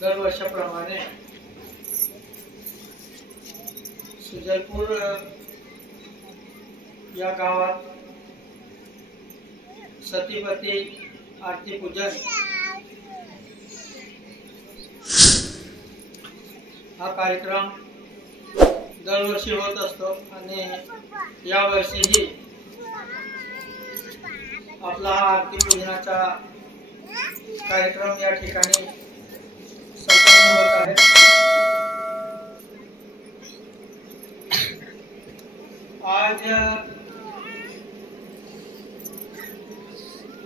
दरवर्षाप्रमाणे सुजलपूर या गावात सतीपती आरती पूजन हा कार्यक्रम दरवर्षी होत असतो आणि या वर्षीही आपला हा आरती पूजनाचा कार्यक्रम या ठिकाणी संपन्न होत आहे। आज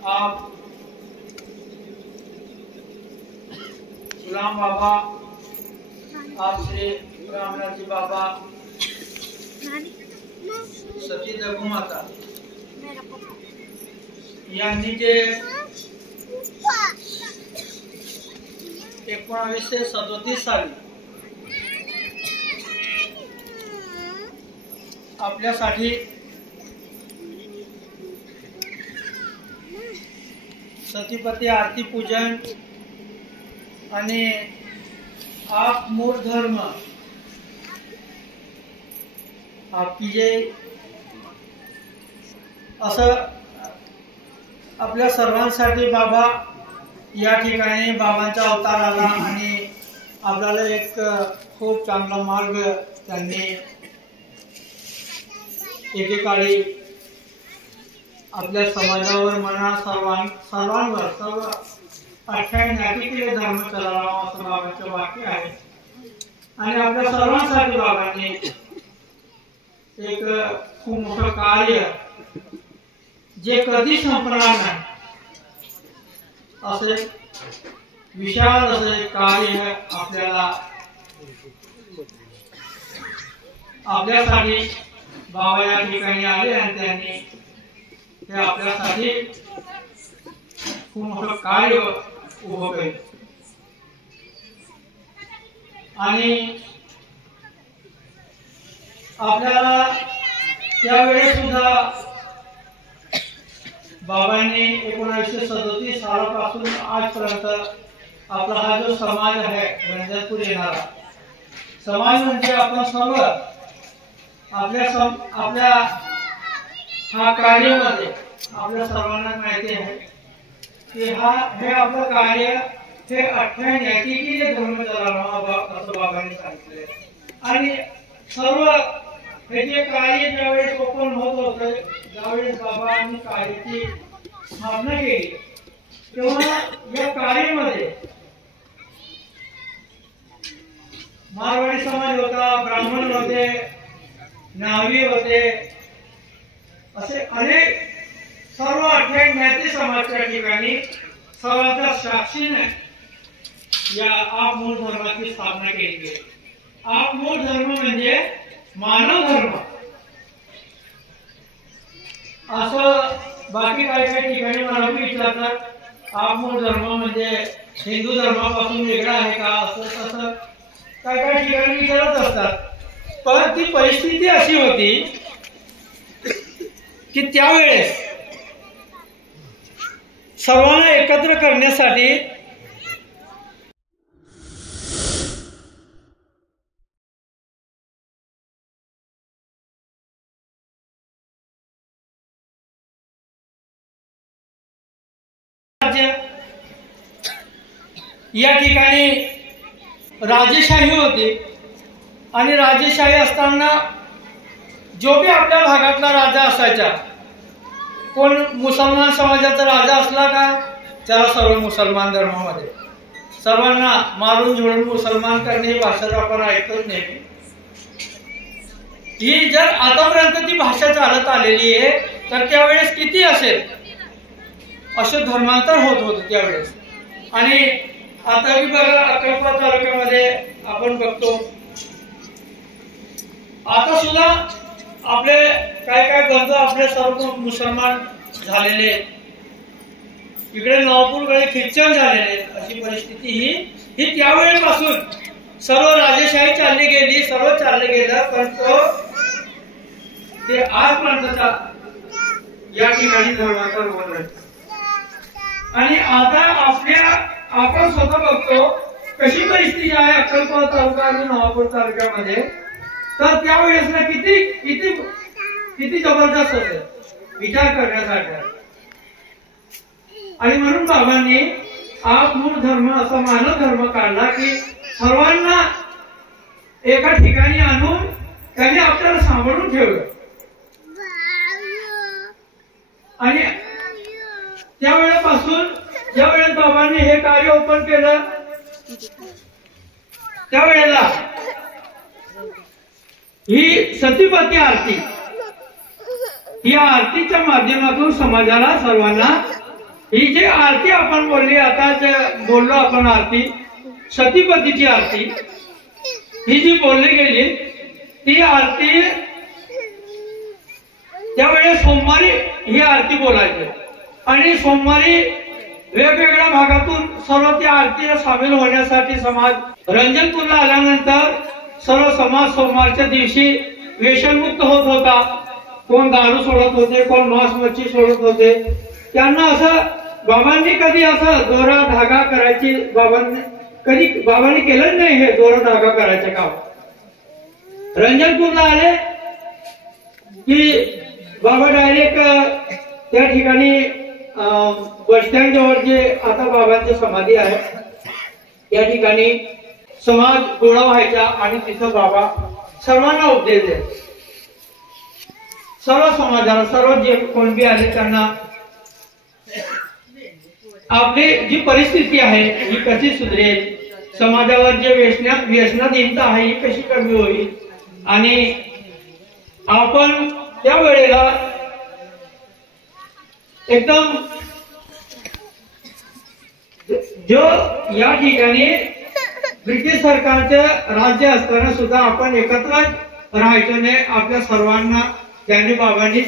आप गुलाम बाबा, आप श्री रामनाथ जी बाबा, सती जगमाता यांनी जे 1937 साली आपल्यासाठी सतीपती आरती पूजन आणि आप मूळ धर्म आपकी जे असं आपल्या सर्वांसाठी बाबा या ठिकाणी बाबांचा अवतार आला आणि आपल्याला एक खूप चांगला मार्ग त्यांनी एकेकाळी आपल्या समाजावर म्हणा सर्वांवर सर्व 98 ज्ञातीतील धर्म चालवावा असं बाबांचं वाक्य आहे आणि आपल्या सर्वांसाठी बाबांनी एक खूप मोठं कार्य जे कधी संपणार नाही असे विशाल असे कार्य आपल्यासाठी बाबा या ठिकाणी आले आणि त्यांनी ते आपल्यासाठी खूप मोठं कार्य उभं केलं आणि आपल्याला त्यावेळेस सुद्धा बाबांनी 1937 सालापासून आजपर्यंत आपला हा जो समाज आहे रंजनपूर येणारा समाज म्हणजे आपण सर्व आपल्या हा कार्यामध्ये आपल्या सर्वांना माहिती आहे की हे आपलं कार्य हे 98 ज्ञातीतील धर्म चालवणं असं बाबांनी सांगितले आणि सर्व हे जे कार्य ज्यावेळेस ओपन होत होतं ज्यावेळेस बाबांनी कार्याची स्थापना केली तेव्हा या कार्यामध्ये मारवाडी समाज होता, ब्राह्मण होते, नावी होते, असे अनेक सर्व 98 ज्ञाती समाजाच्या ठिकाणी सर्वांच्या साक्षीने या आप मूळ धर्माची स्थापना केली गेली। आप मूळ धर्म म्हणजे मानव धर्म असं बाकी काही ठिकाणी मला विचारतात आप मूळ धर्म म्हणजे हिंदू धर्मापासून वेगळा आहे का असं तसं काही ठिकाणी विचारत असतात। पण ती परिस्थिती अशी होती की त्यावेळेस सर्वांना एकत्र करण्यासाठी या ठिकाणी राजेशाही होती आणि राजेशाही असताना जो भी आपल्या भागातला राजा असायचा कोण मुसलमान समाजाचा राजा असला का त्याला सर्व मुसलमान धर्मामध्ये सर्वांना मारून झोडून मुसलमान करणे ही भाषा आपण ऐकतोच नेहमी। ही जर आतापर्यंत ती भाषा चालत आलेली आहे तर त्यावेळेस किती असेल असे धर्मांतर होत होते त्यावेळेस। आणि आता बी बघा अक्कलकोट तालुक्यामध्ये आपण बघतो आता सुद्धा आपले काय बंधू आपले सर्व मुसलमान झालेले इकडे नवापूरकडे ख्रिश्चन झालेले अशी परिस्थिती ही त्यावेळेपासून सर्व राजेशाही चालली गेली सर्व चाललं गेलं पण ते आजपर्यंतचा या ठिकाणी धर्मांतर होत आहे। आणि आता आपल्या आपण स्वतः बघतो कशी परिस्थिती आहे अक्कलकोट तालुका आणि नवापूर तालुक्यामध्ये, तर त्यावेळेस ना किती किती किती जबरदस्त होते विचार करण्यासाठी. आणि म्हणून बाबांनी हा मूळ धर्म असा मानव धर्म काढला की सर्वांना एका ठिकाणी आणून त्यांनी आपल्याला सांभाळून ठेवलं. आणि त्यावेळेपासून ज्या वेळेस बाबांनी हे कार्य ओपन केलं त्यावेळेला ही सतीपती आरती, या आरतीच्या माध्यमातून समाजाला सर्वांना ही जी आरती आपण बोलली, आता जे बोललो आपण आरती, सतीपतीची आरती ही जी बोलली गेली ती आरती त्यावेळेस सोमवारी ही आरती बोलायची. आणि सोमवारी वेगवेगळ्या भागातून सर्व त्या आरतीला सामील होण्यासाठी समाज रंजनपूरला आल्यानंतर सर्व समाज सोमवारच्या दिवशी व्यसनमुक्त होत होता. कोण दारू सोडत होते, कोण मांस मच्छी सोडत होते. त्यांना असं बाबांनी कधी असं दोरा धागा करायची बाबांनी केलं नाही. हे दोरा धागा करायचे काम रंजनपूरला आले की बाबा डायरेक्ट त्या ठिकाणी बस स्टँड जवळ जे आता बाबांची समाधी आहे त्या ठिकाणी समाज गोळा व्हायचा आणि तिथं बाबा सर्वांना उपदेश द्यायचे. सर्व समाजाला, सर्व जे कोणबी आले त्यांना आपली जी परिस्थिती आहे ही कशी सुधरेल, समाजावर जे व्यसनाधीनता आहे ही कशी कमी होईल. आणि आपण त्या वेळेला एकदम जो या ठिकाणी ब्रिटिश सरकारचं राज्य असताना सुद्धा आपण एकत्र राहायचो नाही. आपल्या सर्वांना त्यांनी बाबांनी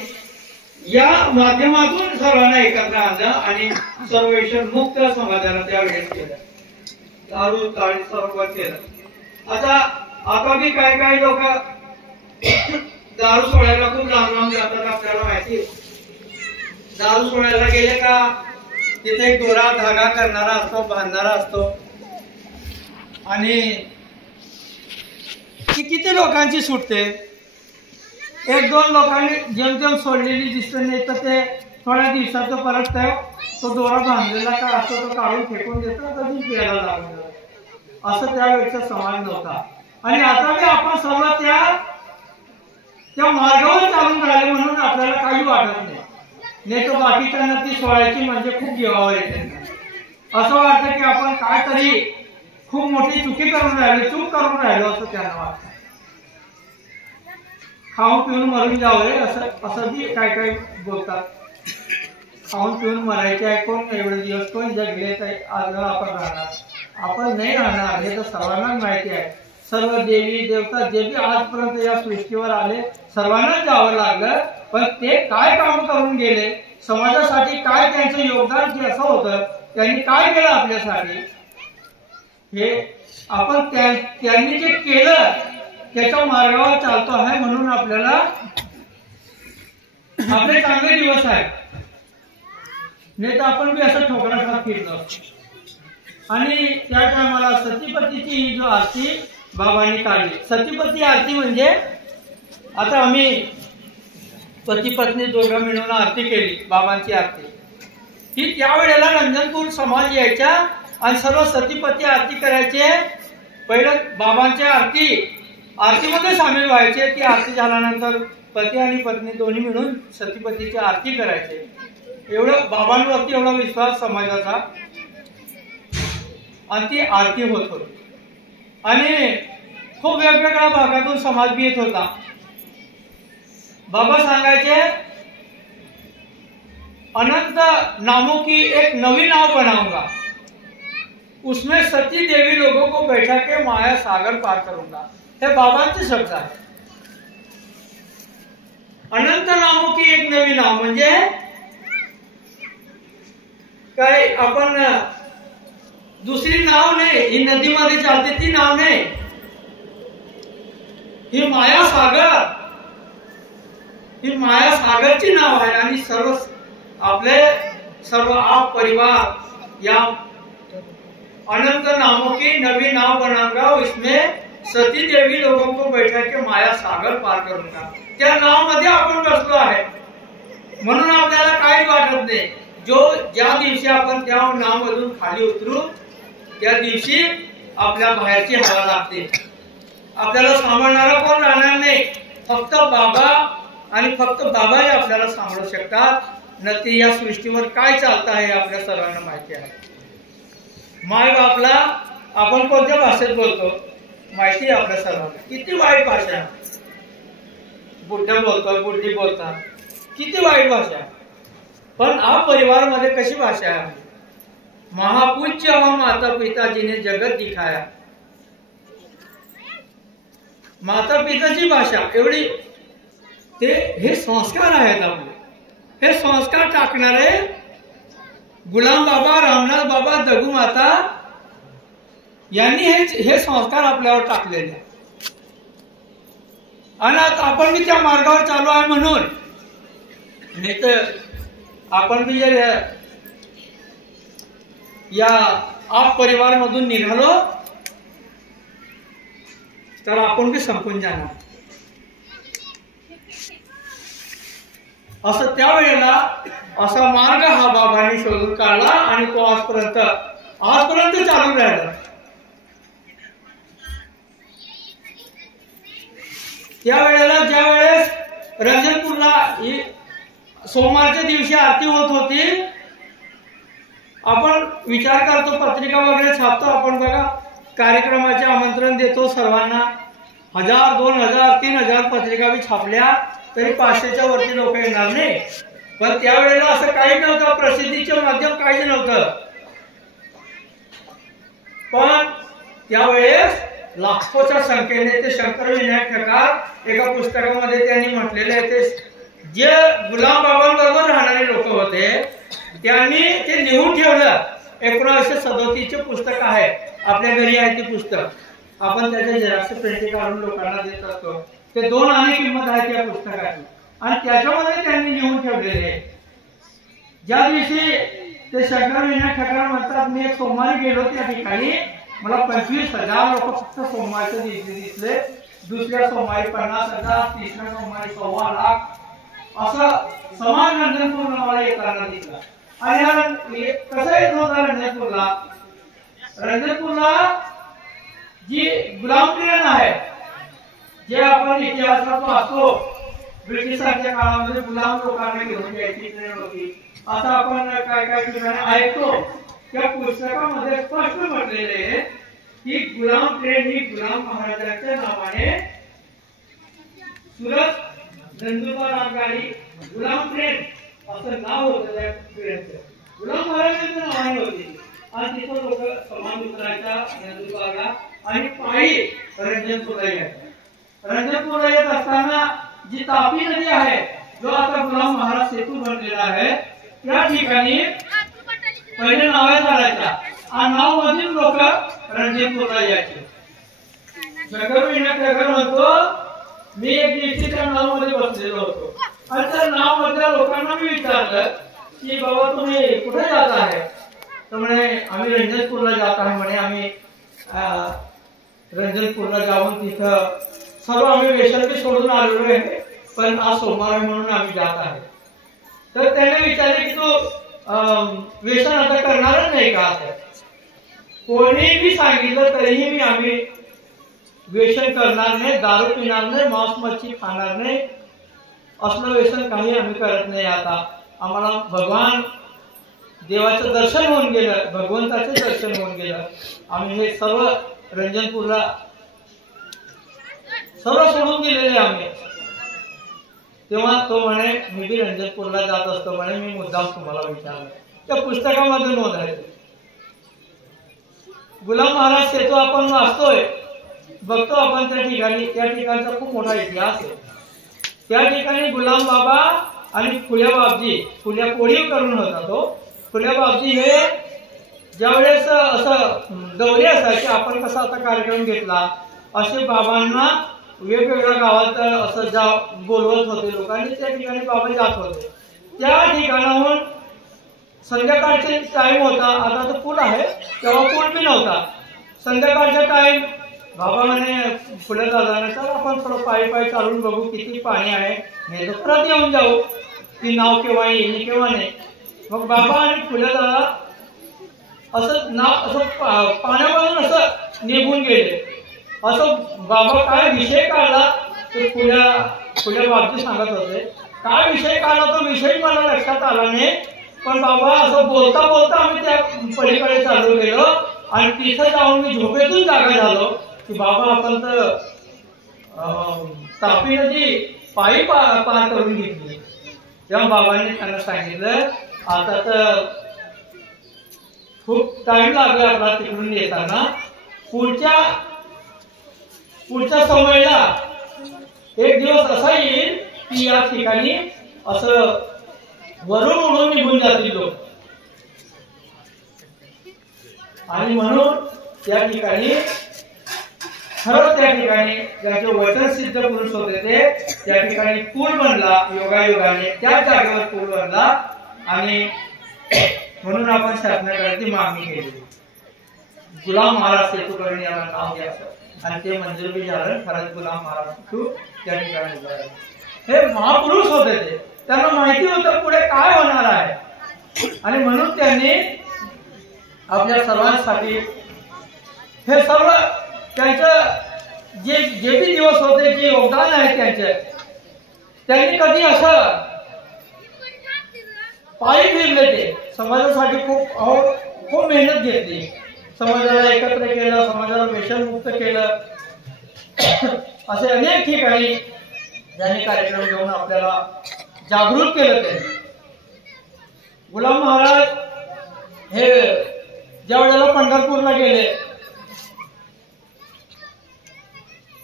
या माध्यमातून सर्वांना एकत्र आणलं आणि सर्व व्यसन मुक्त समाजाला त्यावेळेस केलं. दारू ताळी सर्व केलं. आता बी काही लोक दारू सोडायला खूप लांब लांब जातात. आपल्याला माहिती, दारू सोडायला गेले का तिथे एक दोरा धागा करणारा असतो, बांधणारा असतो. आणि ती किती लोकांची सुटते. एक दोन लोकांनी जेम सोडलेली दिसत नाही तर ते थोड्या दिवसात परत तो दोरा बांधलेला का असतो तो काढून फेकून देतो, कधी प्यायला लागतो. असं त्यावेळेचा समाज नव्हता. आणि आता बी आपण सर्व त्या मार्गावर चालून राहिले म्हणून आपल्याला काही वाटत नाही तर बाकीच्यांना ती सोडायची म्हणजे खूप जीवावर येते. असं वाटतं की आपण काहीतरी खूप मोठी चूक करून राहिलो असं त्यांना वाटतं. खाऊन पिऊन मरून जावे असं बी काय बोलतात. खाऊन पिऊन मरायचे आहे, कोण एवढे दिवस कोण जगले आज आपण राहणार, आपण नाही राहणार हे तर सर्वांनाच माहिती आहे. सर्व देवी देवता जे बी आजपर्यंत या सृष्टीवर आले सर्वांनाच जावं लागलं. पण ते काय काम करून गेले, समाजासाठी काय त्यांचं योगदान असं होतं, त्यांनी काय केलं आपल्यासाठी, हे आपण त्यांनी जे केलं त्याच्या मार्गावर चालतो आहे. म्हणून आपल्याला आपले चांगले दिवस आहेत, नाही तर आपण बी असं ठोकरा खात फिरलो. आणि त्या टायमाला सतीपतीची ही जो आरती बाबांनी काढली. सतीपती आरती म्हणजे आता आम्ही पती पत्नी दोघं मिळून आरती केली, बाबांची आरती. ही त्यावेळेला रंजनपूर समाज यायचा आणि सर्व सतीपती आरती करायचे. पहिलं बाबांच्या आरतीमध्ये सामील व्हायचे. ती आरती झाल्यानंतर पती आणि पत्नी दोन्ही मिळून सतीपतीची आरती करायचे. एवढं बाबांवरती एवढा विश्वास समाजाचा आणि ती आरती होत होती. आणि खूप वेगवेगळ्या भागातून समाज बी येत होता. बाबा सांगायचे अनंत नामों की एक नवी नाव बनाऊंगा, उसमें सती देवी लोगों को बैठा के माया सागर पार करूंगा. हे बाबांचे शब्द आहे. अनंत नामों की एक नवी नाव म्हणजे काय, आपण दुसरी नाव नाही, ही नदीमध्ये चालते ती नाव नाही, ही माया सागरची नाव आहे. आणि सर्व आपले सर्व आप परिवार या अनंत नामों की नवी नाव बनाऊंगा, इसमें सती देवी लोगों को बैठा के माया सागर पार करूंगा. त्या नाव मध्ये आपण बसलो आहे म्हणून आपल्याला काही वाटत नाही. ज्या दिवशी आपण त्या नाव मधून खाली उतरू त्या दिवशी आपल्या बाहेरची हवा लागते. आपल्याला सांभाळणारा कोण राहणार नाही. फक्त बाबा आणि फक्त बाबाही आपल्याला सांभाळू शकतात. नक्की या सृष्टीवर काय चालतं आहे आपल्या सर्वांना माहिती आहे. माय बापला आपण कोणत्या भाषेत बोलतो माहिती आहे आपल्या सर्वांना. किती वाईट भाषा आहे. बुड्ढा बोलतोय, बुड्ढी बोलतात, किती वाईट भाषा आहे. पण हा परिवार मध्ये कशी भाषा आहे. महापूज्य हम माता पिताजीने जगत दिखाया. माता पिताची भाषा एवढी. ते हे संस्कार आहेत आपले. हे संस्कार टाकणारे गुलाम बाबा, रामनाथ बाबा, दगू माता यांनी हे संस्कार आपल्यावर टाकलेले. आणि आता आपण बी त्या मार्गावर चालू आहे म्हणून. नाही तर आपण बी जर या आप परिवार मधून निघालो तर आपण बी संपून जाणार. असं त्यावेळेला असा मार्ग हा बाबांनी शोधून काढला आणि तो आजपर्यंत चालू राहिला. त्यावेळेला ज्या वेळेस रंजनपूरला सोमवारच्या दिवशी आरती होत होती, आपण विचार करतो, पत्रिका वगैरे छापतो आपण बघा, कार्यक्रमाचे आमंत्रण देतो सर्वांना. 1000, 2000, 3000 पत्रिका बी छापल्या तरी 500च्या वरती लोक येणार नाही. पण त्यावेळेला असं काही नव्हतं, प्रसिद्धीचे माध्यम काही नव्हतं. पण त्यावेळेस लाखोच्या संख्येने ते शंकर विनायक ठकार एका पुस्तकामध्ये त्यांनी म्हटलेले आहे. ते जे गुलाम बाबांबरोबर राहणारे लोक होते त्यांनी ते लिहून ठेवलं. 1937चे पुस्तक आहे, आपल्या घरी आहे ते पुस्तक. आपण त्याचे झेरॉक्स प्रिंट काढून लोकांना देत असतो. ते 2 आणे किंमत आहे त्या पुस्तकाची. आणि त्याच्यामध्ये त्यांनी लिहून ठेवलेले आहे. ज्या दिवशी ते शंकर विनायक ठकार म्हणतात, मी एक सोमवारी गेलो त्या ठिकाणी, मला 25,000 लोक फक्त सोमवारच्या दिवशी दिसले. दुसऱ्या सोमवारी 50,000, तिसऱ्या सोमवारी 1.25 लाख असं समान रंजनपूर नावाला येताना दिसला. आणि कसं येत होता रंजनपूरला जी गुलाम ट्रेन आहे, जे आपण इतिहासात वाचतो, ब्रिटिशांच्या काळामध्ये गुलाम लोकांना घेऊन यायची ट्रेन होती असं आपण काय ठिकाणी ऐकतो. त्या पुस्तकामध्ये स्पष्ट म्हटलेले की गुलाम ट्रेन ही गुलाम महाराजांच्या नावाने सुरत नंदुरबार आगगाडी गुलाम ट्रेन असं नाव होतं त्या ट्रेनचं. गुलाम महाराजांच्या नावाने होती. आणि तिथं लोक समान उतरायच्या नंदुरबारला आणि पायी रंजनपूरला यायचं. रंजनपूरला येत असताना जी तापी नदी आहे, जो आता गुलाम महाराज सेतू बनलेला आहे, त्या ठिकाणी पहिले नावा चालायच्या आणि नाव मधील लोक रंजनपूरला यायचे. शंकर विनायक ठकार म्हणतो, मी एक दिवशी त्या नाव मध्ये बसलेलो होतो आणि त्या नाव मधल्या लोकांना मी विचारलं की बाबा तुम्ही कुठे जात आहे. तर म्हणे आम्ही रंजनपूरला जात आहे. म्हणे आम्ही रंजनपूरला जाऊन तिथं सर्व आम्ही वेशांती सोडून आलेलो आहे, पण आज सोमवार आहे म्हणून आम्ही जात आहे. तर त्याने विचारले की तू व्यसन आता करणारच नाही का. कोणी बी सांगितलं तरीही आम्ही व्यसन करणार नाही, दारू पिणार नाही, मांस मच्छी खाणार नाही, असलं व्यसन काही आम्ही करत नाही. आता आम्हाला भगवान देवाचं दर्शन होऊन गेलं, भगवंताचं दर्शन होऊन गेलं. आम्ही हे सर्व रंजनपूरला सर्व सोडून दिलेले आम्ही. तेव्हा तो म्हणे मी बी रंजनपूरला जात असतो. म्हणे मी मुद्दाम तुम्हाला विचारलं. त्या पुस्तकामध्ये नोंद आहे. गुलाम महाराज सेतू आपण वाचतोय, बघतो आपण त्या ठिकाणी. त्या ठिकाणचा खूप मोठा इतिहास आहे. त्या ठिकाणी गुलाम बाबा आणि फुल्या बाबजी, फुल्या कोळी करून होता तो. फुल्या बाबजी हे ज्यावेळेस असं दौरे असायचे, आपण कसा आता कार्यक्रम घेतला, असे बाबांना वेगवेगळ्या गावात असं बोलवत होते लोकांनी. त्या ठिकाणी बाबा जात होते. त्या ठिकाणाहून संध्याकाळचे टाइम होता, आता तर पूल आहे, तेव्हा पूल बी नव्हता. संध्याकाळचा टाइम बाबा म्हणे फुलं दादाने तर आपण थोडं पायी पायी चालून बघू किती पाणी आहे, नाही तर परत येऊन जाऊ, ती नाव केव्हा येईल केव्हा नाही. मग बाबा आणि फुलं दादा असं नाव असं पाण्यामधून असं निघून गेले. असं बाबा काय विषय काढला ते फुल्या बाबती सांगत होते. काय विषय काढला तो विषय मला लक्षात आला नाही, पण बाबा असं बोलता बोलता आम्ही त्या पलीकडे चालू गेलो आणि तिथं जाऊन मी झोपेतून जागा झालो की बाबा आपण तर तापी नदी पायी पार करून घेतली. तेव्हा बाबांनी त्यांना सांगितलं आता तर खूप टाइम लागला आपला तिकडून येताना, पुढच्या समयला एक दिवस असा येईल की या ठिकाणी असं वरून उडून निघून जातील लोक. आणि म्हणून त्या ठिकाणी खरंच त्या ठिकाणी ज्याचे वचन सिद्ध पुरुष होते ते त्या ठिकाणी पूल बनला योगायोगाने, त्या जागेवर पूल बनला. आणि म्हणून आपण शासनाकडे ती मागणी केली गुलाम महाराज सेतुकरण याला नाव द्यायचं, आणि ते मंजूर बी झालं. खरंच गुलाम महाराज सेतू त्या ठिकाणी उभा आहे. हे महापुरुष होते ते, त्यांना माहिती होतं पुढे काय होणार आहे, आणि म्हणून त्यांनी आपल्या सर्वांसाठी हे सर्व त्यांचं जे बी दिवस होते, जे योगदान आहे त्यांनी कधी असं पायी फिरले, ते समाजासाठी खूप मेहनत घेतली, समाजाला एकत्र केलं, समाजाला व्यसनमुक्त केलं. असे अनेक ठिकाणी त्यांनी कार्यक्रम घेऊन आपल्याला जागृत केलं. ते गुलाम महाराज हे ज्या वेळेला पंढरपूरला गेले,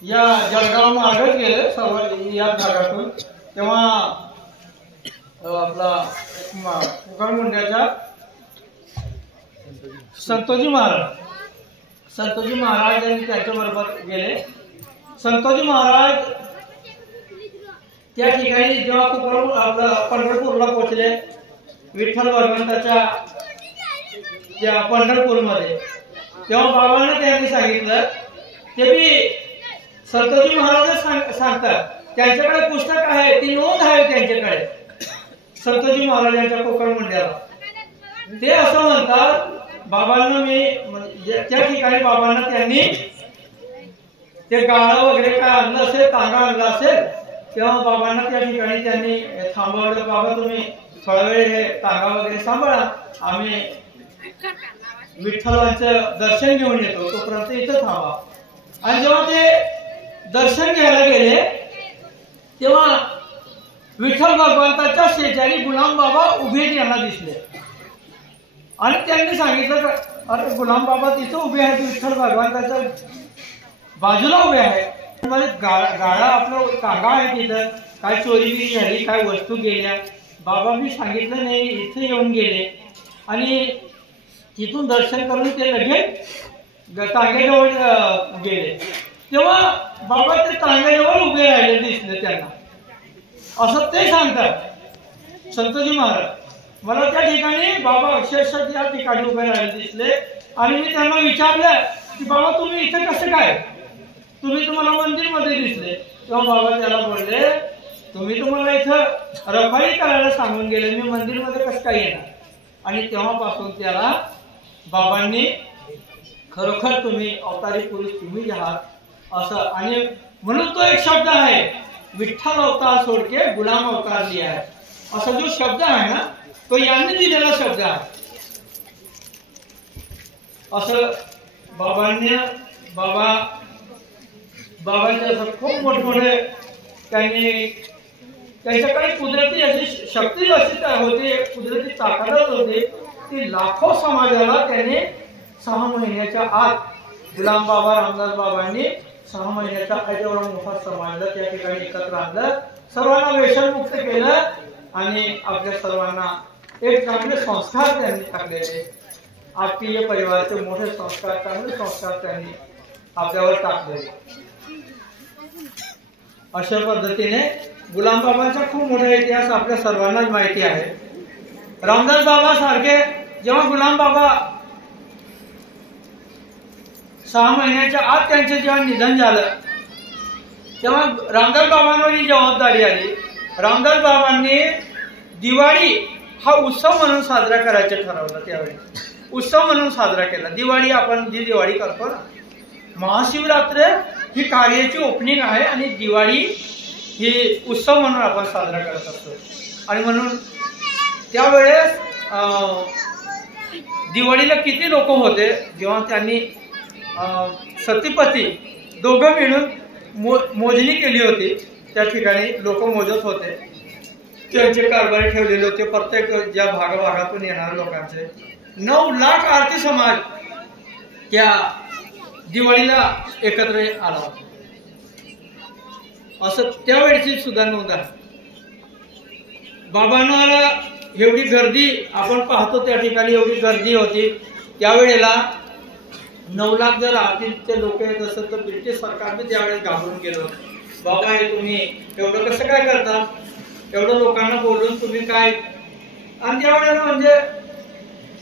या जळगाव मार्गच गेले सर्व या भागातून, तेव्हा आपला मुंड्याच्या संतोजी महाराज यांनी त्याच्या बरोबर गेले. संतोजी महाराज त्या ठिकाणी जेव्हा आपला पंढरपूरला पोहोचले, विठ्ठल भगवंताच्या त्या पंढरपूरमध्ये, तेव्हा बाबांना त्यांनी सांगितलं, ते बी संतोजी महाराज सांगतात, त्यांच्याकडे पुस्तक आहे, ती नोंद आहे त्यांच्याकडे संतोजी महाराजांच्या कोकण मंडळाला. ते असं म्हणतात बाबांना त्या ठिकाणी बाबांना त्यांनी ते गाळं वगैरे काय आणलं असेल, तांगा आणला असेल, तेव्हा बाबांना त्या ठिकाणी त्यांनी थांबवलं. बाबा तुम्ही थोडा वेळ हे तांगा वगैरे सांभाळा, आम्ही विठ्ठलांचं दर्शन घेऊन येतो, तोपर्यंत इथं थांबा. आणि जेव्हा ते दर्शन घ्यायला गेले तेव्हा विठ्ठल भगवंताच्या शेजारी गुलाम बाबा उभे यांना दिसले, आणि त्यांनी सांगितलं अरे गुलाम बाबा तिथं उभे आहेत, विठ्ठल भगवंताच्या बाजूला उभे आहेत. गाळा आपलं तांगा आहे, तिथं काय चोरी बिरी झाली, काय वस्तू गेल्या, बाबा मी सांगितलं नाही, इथं येऊन गेले. आणि तिथून दर्शन करून ते लगेच तांग्याजवळ गेले. तेव्हा बाबा ते तांग्याजवळ उभे राहिले दिसले त्यांना, असं ते सांगतात संतोजी महाराज. मला त्या ठिकाणी बाबा अक्षरशः त्या ठिकाणी उभे राहिले दिसले, आणि मी त्यांना विचारलं की बाबा तुम्ही इथे कसं काय, तुम्हाला मंदिरमध्ये दिसले. तेव्हा बाबा त्याला बोलले तुम्ही तुम्हाला इथं रफाई करायला सांगून गेले, मी मंदिरमध्ये कसं काय येणार. आणि तेव्हापासून त्याला बाबांनी खरोखर तुम्ही अवतारी पुरुष तुम्ही आहात असं, आणि म्हणून तो एक शब्द आहे विठ्ठल अवतार सोडके गुलाम अवतार लिया है, असा जो शब्द आहे ना तो यांनी दिलेला शब्द आहे. असं बाबांचे असं खूप मोठमोठे त्यांच्याकडे कुदरती अशी शक्ती अशी होती, कुदरती ताकदच होती ती लाखो समाजाला त्याने 6 महिन्याच्या आत गुलाम बाबा रामदास बाबांनी 6 महिन्याच्या आत एवढा मोठा समाजाला त्या ठिकाणी एकत्र आणलं, सर्वांना व्यसनमुक्त केलं, आणि आपल्या सर्वांना एक चांगले संस्कार त्यांनी टाकलेले, आत्मीय परिवाराचे मोठे संस्कार, चांगले संस्कार त्यांनी आपल्यावर टाकले. अशा पद्धतीने गुलाम बाबांचा खूप मोठा इतिहास आपल्या सर्वांनाच माहिती आहे. रामदास बाबा सारखे जेव्हा गुलाम बाबा 6 महिन्याच्या आत त्यांचे जेव्हा निधन झालं तेव्हा रामदास बाबांवर ही जबाबदारी आली। रामदास बाबांनी दिवाळी हा उत्सव म्हणून साजरा करायचं ठरवलं। त्यावेळी उत्सव म्हणून साजरा केला। दिवाळी आपण जी दिवाळी करतो ना, महाशिवरात्र ही कार्याची ओपनिंग आहे आणि दिवाळी ही उत्सव म्हणून आपण साजरा करत असतो। आणि म्हणून त्यावेळेस दिवाळीला किती लोक होते, जेव्हा त्यांनी सतीपती दोघं मिळून मोजणी केली होती, त्या ठिकाणी लोक मोजत होते, त्यांचे कारभारी ठेवलेले होते। प्रत्येक ज्या भागाभागातून येणाऱ्या लोकांचे 9 लाख आरती समाज त्या दिवाळीला एकत्र आला होता, असं त्यावेळेची सुद्धा नोंद आहे। बाबांना एवढी गर्दी आपण पाहतो, त्या ठिकाणी एवढी गर्दी होती। त्यावेळेला 9 लाख जर आरतीचे लोक येत असत तर ब्रिटिश सरकारने त्यावेळेस घाबरून गेलो, बाबा हे तुम्ही एवढं कसं काय करता, एवढं लोकांना बोलून तुम्ही काय। आणि त्यावेळेला म्हणजे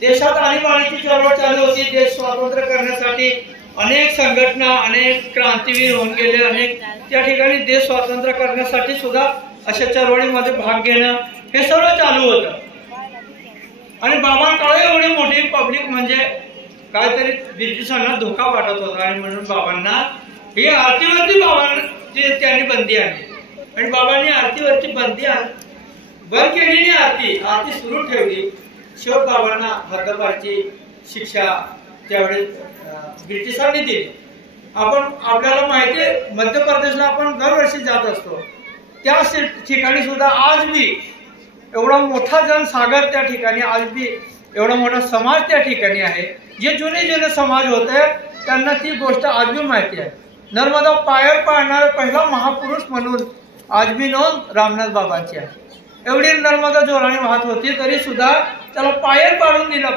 देशात आणीबाणीची चळवळ चालू होती। देश स्वातंत्र्य करण्यासाठी अनेक संघटना, अनेक क्रांतीवीर होऊन गेले, अनेक त्या ठिकाणी देश स्वातंत्र्य करण्यासाठी सुद्धा अशा चळवळीमध्ये भाग घेणं हे सगळं चालू होतं। आणि बाबांकडे एवढी मोठी पब्लिक म्हणजे काहीतरी ब्रिटिशांना धोका वाटत होता आणि म्हणून बाबांना ही आरतीवरती बाबांची त्यांनी बंदी आणली। आणि बाबांनी आरतीवरची बंदी बंद केलेली आरती सुरू ठेवली। शेवट बाबांना हद्दपारची शिक्षा त्यावेळेस ब्रिटिशांनी दिली। आपल्याला माहिती आहे, मध्य प्रदेशला आपण दरवर्षी जात असतो, त्या ठिकाणी सुद्धा आज बी एवढा मोठा जनसागर त्या ठिकाणी, आज बी एवढा मोठा समाज त्या ठिकाणी आहे। जे जुने समाज होते त्यांना ती गोष्ट आज बी माहिती आहे। नर्मदा पायर पाळणारा पहिला महापुरुष म्हणून आज बी नोंद रामनाथ बाबांची आहे। एवढी नर्मदा जोराने वाहत होती तरी सुद्धा त्याला पायर पाडून दिलं,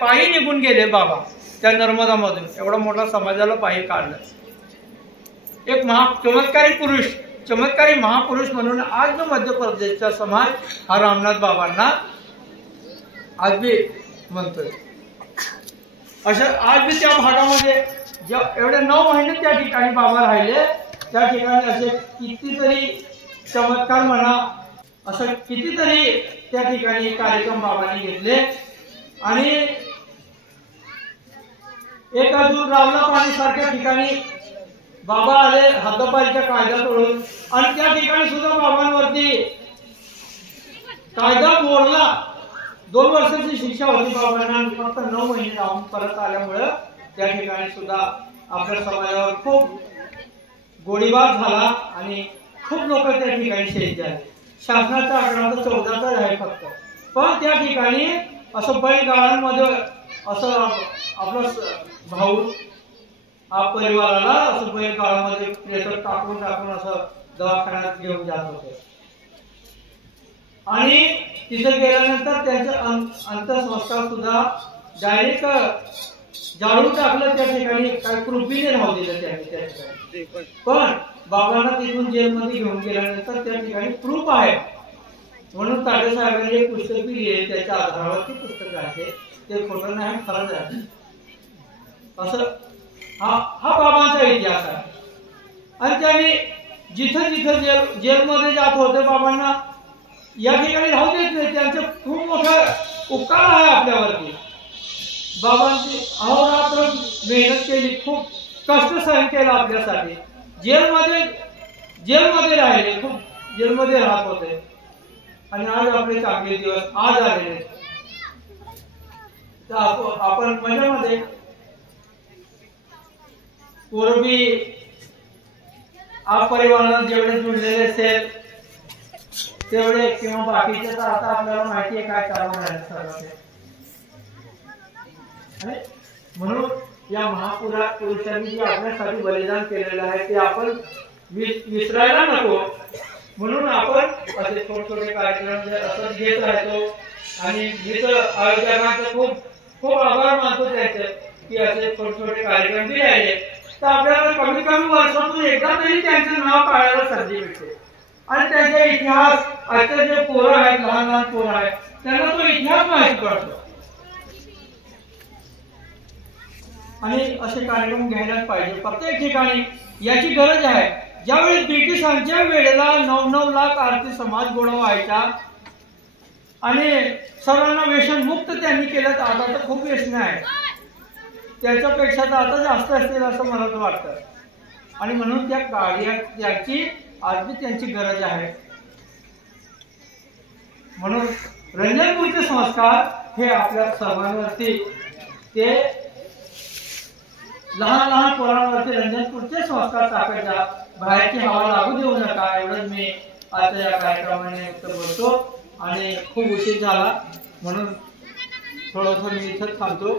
पायी निघून गेले बाबा त्या नर्मदामधून। एवढा मोठा समाजाला पायी काढलं। एक चमत्कारी महापुरुष म्हणून आज जो मध्य प्रदेशचा समाज हा रामनाथ बाबांना आज बी म्हणतोय। अशा आज बी त्या भागामध्ये एवढे 9 महिने त्या ठिकाणी बाबा राहिले, त्या ठिकाणी असे कितीतरी चमत्कार म्हणा, असं कितीतरी त्या ठिकाणी कार्यक्रम बाबांनी घेतले। आणि एक अजून रावला पाणी सारख्या ठिकाणी बाबा आले हद्दपारीच्या कायदा तोडून, आणि त्या ठिकाणी सुद्धा बाबांवरती कायदा मोडला। 2 वर्षाची शिक्षा होती बाबांना, फक्त 9 महिने राहून परत आल्यामुळे त्या ठिकाणी सुद्धा आपल्या समाजावर खूप गोळीबार झाला आणि खूप लोक त्या ठिकाणी शहीद झाले। शासनाचा आकडा तर 14चा आहे फक्त, पण त्या ठिकाणी असं बैलगाड्यांमध्ये असं आपला भाऊ परिवाराला असं बैलगाड्यामध्ये प्रेशर टाकून असं दवाखान्यात घेऊन जात होते। आणि तिथे गेल्यानंतर त्यांचे अंत्यसंस्कार सुद्धा डायरेक्ट जाळून टाकलं, त्या ठिकाणी काही कृपीने राहू दिलं त्यांनी त्या ठिकाणी। पण बाबांना तिथून जेलमध्ये घेऊन गेल्यानंतर त्या ठिकाणी प्रूफ आहे म्हणून ताडे साहेबांनी एक पुस्तक लिहिले, त्याच्या आधारावरती पुस्तक आहे, ते खोटं नाही खरंच आहे। असं हा बाबांचा इतिहास आहे। आणि त्यांनी जिथं जेलमध्ये जात होते बाबांना या ठिकाणी राहू देत नाही, त्यांचे खूप मोठा उपकार आहे आपल्यावरती। बाबांची अहोरात्र मेहनत केली, खूप कष्ट सहन केलं आपल्यासाठी। जेलमध्ये राहिले, खूप जेलमध्ये राहत होते, आणि आज आपले चांगले दिवस आज आलेले। तर आपण मजामध्ये पूर्वी आप परिवाराला जेवढे जुळलेले असेल तेवढे किंवा बाकीचे तर आता आपल्याला माहिती आहे काय चालू आहे सर्व। म्हणून या महापुरुषांनी जे आपल्यासाठी बलिदान केलेलं आहे ते आपण विसरायला नको, म्हणून आपण असे छोटे कार्यक्रम असंच घेत राहतो। आणि आयोजकांचे खूप आभार मानतो त्याचे की असे छोटे कार्यक्रम दिले, तर आपल्याला कमी वर्षातून एकदा तरी त्यांचं नाव काढायला संधी मिळते। आणि त्यांचा इतिहास, आजच्या जे पोरं आहेत, लहान लहान पोरं आहेत, त्यांना तो इतिहास माहिती पडतो. आणि असे कार्यक्रम घ्यायलाच पाहिजे प्रत्येक ठिकाणी, याची गरज आहे. ज्यावेळी ब्रिटिशांच्या वेळेला 9-9 लाख आरती समाज गोळा व्हायचा आणि सर्वांना व्यसनमुक्त त्यांनी केलं, तर आता तर खूप व्यसन आहे, त्याच्यापेक्षा तर आता जास्त असतील असं मला तर वाटतं. आणि म्हणून त्या कार्याची आज त्यांची गरज आहे. म्हणून रंजनपूरचे संस्कार हे आपल्या सर्वांवरती, ते लहान लहान पोरांवरती रंजनपूरचे संस्कार टाकायचा, बाहेरची हवा लागू देऊ नका, एवढंच मी आजच्या या कार्यक्रमाने बोलतो. आणि खूप उशीर झाला म्हणून थोडंसं मी इथंच थांबतो.